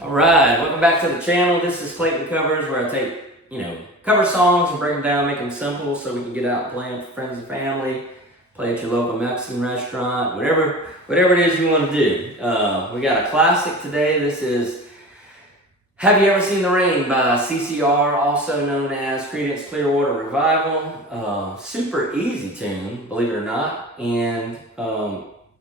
All right, welcome back to the channel. This is Clayton Covers, where I take, cover songs and break them down, make them simple so we can get out and play them for friends and family, play at your local Mexican restaurant, whatever it is you want to do. We got a classic today. This is Have You Ever Seen the Rain by CCR, also known as Creedence Clearwater Revival. Super easy tune, believe it or not, and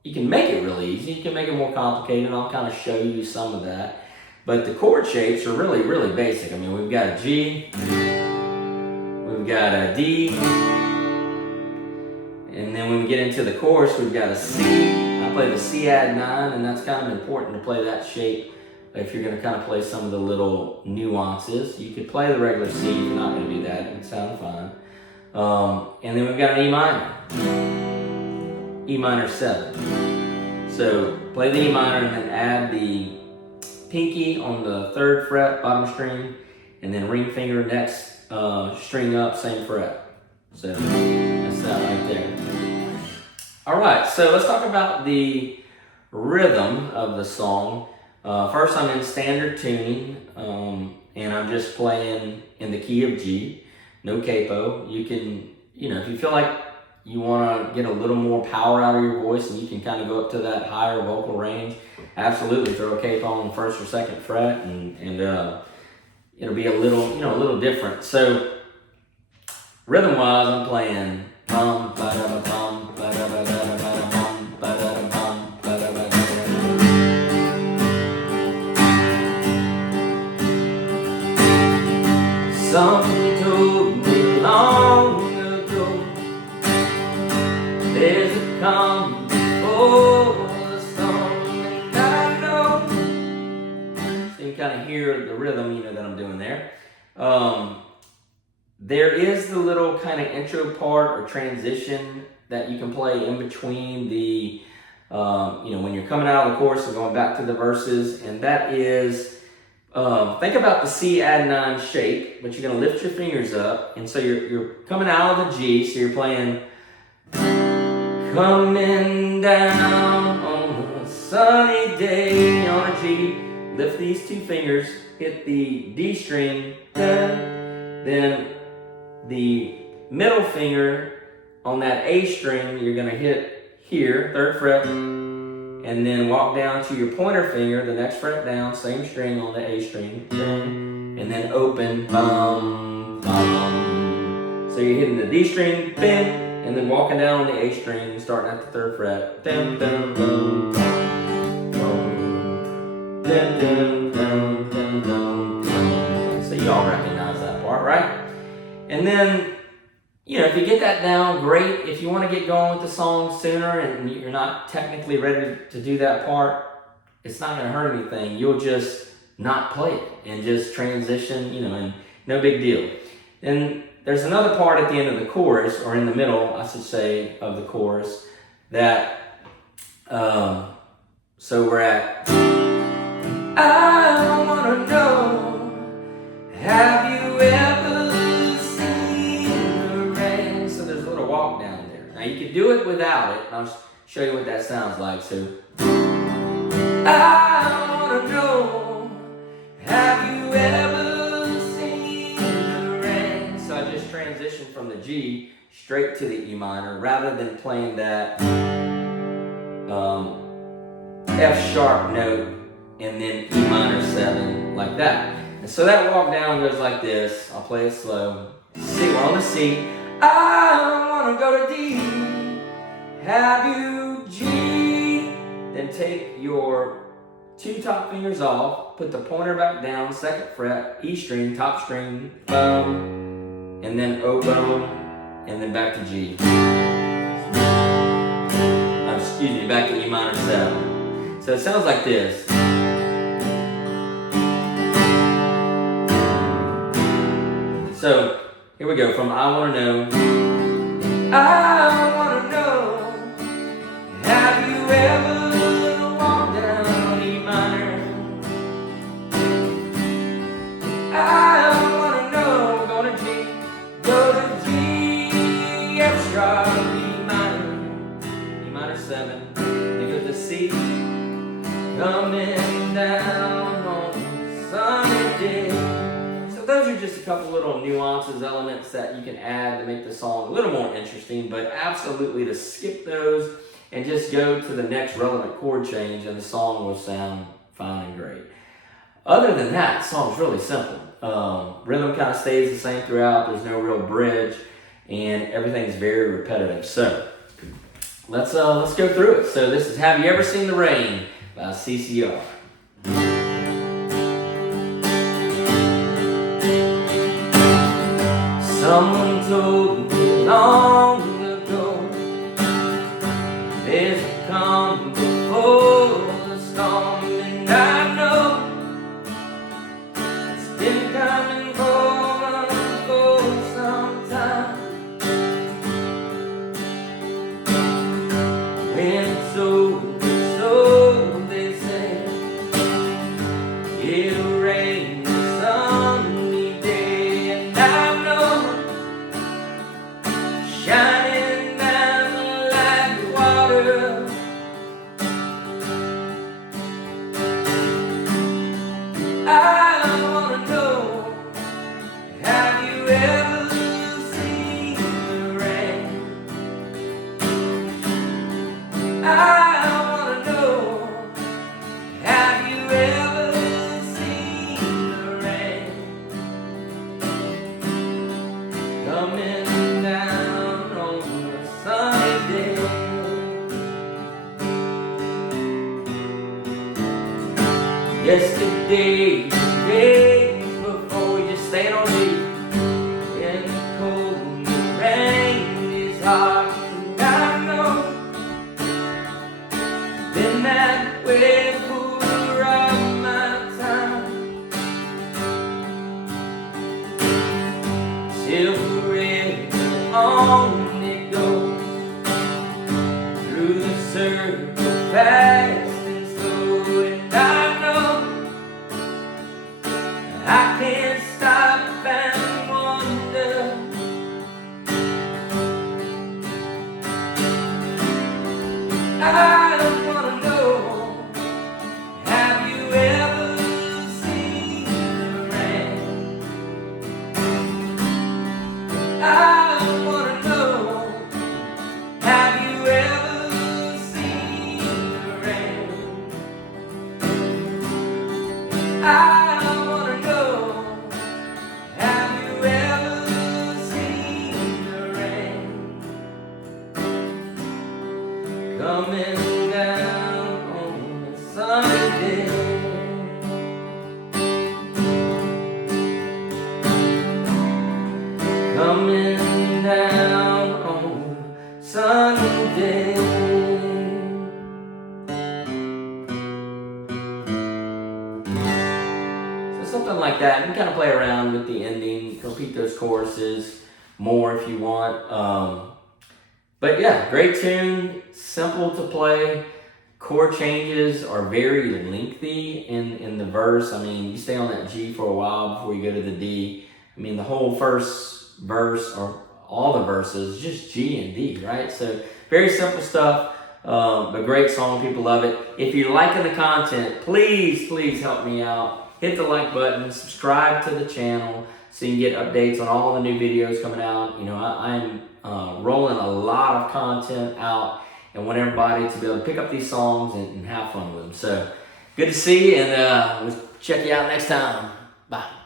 you can make it really easy. You can make it more complicated, and I'll kind of show you some of that. But the chord shapes are really, really basic. I mean, we've got a G, we've got a D, and then when we get into the chorus, we've got a C. I play the C add 9, and that's kind of important to play that shape if you're going to kind of play some of the little nuances. You could play the regular C if you're not going to do that. It would sound fine. And then we've got an E minor. E minor 7. So play the E minor and then add the pinky on the 3rd fret, bottom string, and then ring finger next string up, same fret. So that's that right there. All right, so let's talk about the rhythm of the song. First, I'm in standard tuning, and I'm just playing in the key of G, no capo. You can, if you feel like you want to get a little more power out of your voice and you can kind of go up to that higher vocal range, absolutely throw a capo on the 1st or 2nd fret, and it'll be a little different. So rhythm-wise, I'm playing bum ba da ba bum ba da ba da ba da bum ba da da bum ba da ba da. Someone told me long ago there's a calm before the storm, and I know. So you kind of hear the rhythm, that I'm doing there. There is the little kind of intro part or transition that you can play in between the, when you're coming out of the chorus and going back to the verses, and that is. Think about the C add 9 shape, but you're going to lift your fingers up, and so you're coming out of the G, so you're playing coming down on a sunny day on a G. Lift these 2 fingers, hit the D string, then the middle finger on that A string you're going to hit here, 3rd fret, and then walk down to your pointer finger, the next fret down, same string on the A string, and then open, bum, bum. So you're hitting the D string, bim, and then walking down on the A string, starting at the 3rd fret, dum, dum, dum, dum, dum, dum, dum, dum, dum, dum. So you all recognize that part, right? And then, if you get that down, great. If you want to get going with the song sooner and you're not technically ready to do that part, it's not going to hurt anything. You'll just not play it and just transition, and no big deal. And there's another part at the end of the chorus, or in the middle, I should say, of the chorus, that, so we're at, I want to know, have you ever walk down there. Now you can do it without it, and I'll show you what that sounds like. So, I want to know, have you ever seen the rain? So I just transitioned from the G straight to the E minor, rather than playing that F sharp note and then E minor 7 like that. And so that walk down goes like this. I'll play it slow. C, we're on the C. I want to go to D, have you G, then take your 2 top fingers off, put the pointer back down, 2nd fret, E string, top string, bum, and then oboe, and then back to G. Back to E minor 7. So it sounds like this. So here we go, from I want to know. I want to know, have you ever walked down E minor? I want to know, go to G, F sharp, E minor 7, then go to C, coming down on just a couple little nuances, elements that you can add to make the song a little more interesting, but absolutely to skip those and just go to the next relevant chord change and the song will sound fine and great. Other than that, the song's really simple. Rhythm kind of stays the same throughout. There's no real bridge, and everything's very repetitive. So let's go through it. So this is "Have You Ever Seen the Rain" by CCR. Someone told me long ago, there's a calm before the storm, and I know it's been coming for some time. When it's over, they say it'll rain a sunny day, and I know shining down like water. I wanna know, have you ever seen the rain? I wanna know, have you ever seen the rain coming down on a sunny day? Yesterday, days before, we just stayed on me in the cold rain is hard, and I know been that way for all my time. Silver on it goes through the circle, fast and slow, and I know I can't stop and wonder. I wanna know, have you ever seen the rain? I wanna know, have you ever seen the rain? I wanna know, have you ever seen the rain coming down on a sunny day? Coming down on a sunny day. Something like that. You can kind of play around with the ending, repeat those choruses more if you want. But yeah, great tune, simple to play. Chord changes are very lengthy in the verse. I mean, you stay on that G for a while before you go to the D. I mean, the whole first verse, or all the verses, just G and D, right? So very simple stuff, but great song. People love it. If you're liking the content, please help me out. Hit the like button, subscribe to the channel so you can get updates on all the new videos coming out. You know, I'm rolling a lot of content out and want everybody to be able to pick up these songs and have fun with them. So good to see you, and we'll check you out next time. Bye.